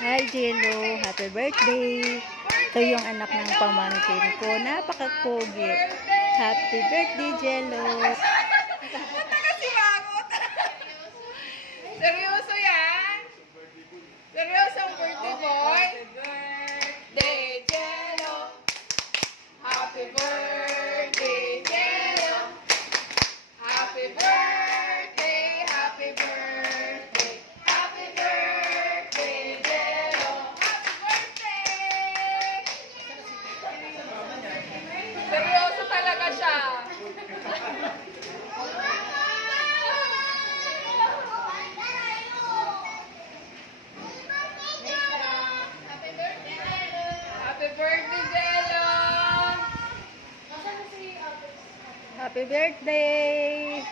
Hi Jello, happy birthday! Ito yung anak ng pamangkin ko. Napaka-pogi. Happy birthday, Jello! Seryoso yan? Seryoso ang birthday boy? Birthday, Jello! Happy birthday, Jello! Happy birthday, happy birthday, happy birthday, Jello! Happy birthday! Seryoso talaga siya. Happy birthday, Jello! Happy birthday!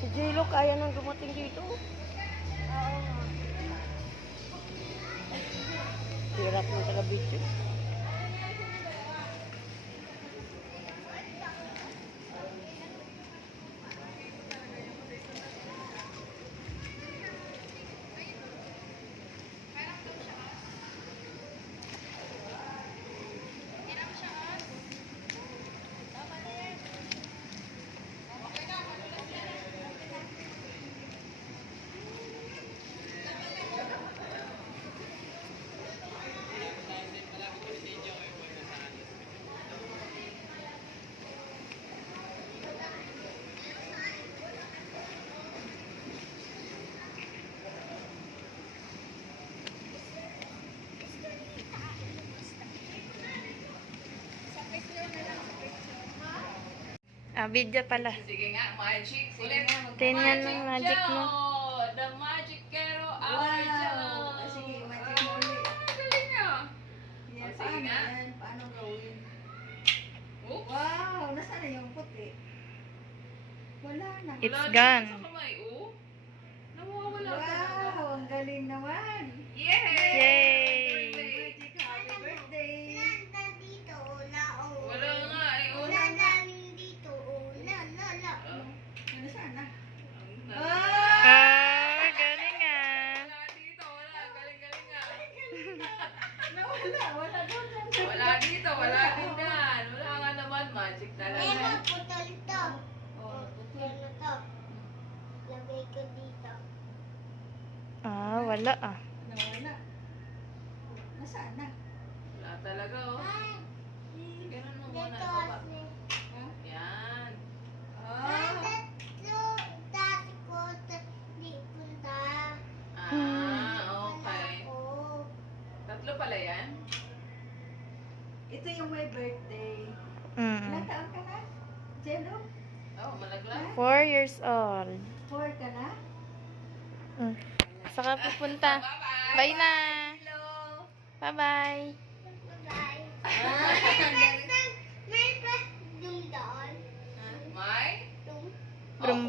Si Jello kaya nang dumating dito. Hirap ng taga-video. Video pala. Sige nga, magic. Ulit. Tingnan ng magic mo. The magic kero. Wow. Sige, magic mo ulit. Galing niya. Yan, Sige paano nga. yan? Paano gawin? Oops. Wow! Nasaan na yung puti? Wala na. It's Wala gone. dito sa kamay, oh. Nawawala talaga. Wow! Ang galing naman. Yay! Yay! Magic, happy birthday! Wala nga, eh. Oh. Ano sana? Ah, galing ah. Wala dito, wala. Galing-galing nga. Nawala, wala doon. Wala dito, wala din yan. Wala nga naman, magic talaga. Oh, Ah, wala ah. nawala. Nasaan na? Wala talaga, oh. Ganun mo muna 4 years old. 4 ka na? Mm. Saka pupunta. Bye-bye. Bye na. Hello. Bye-bye. May? Brum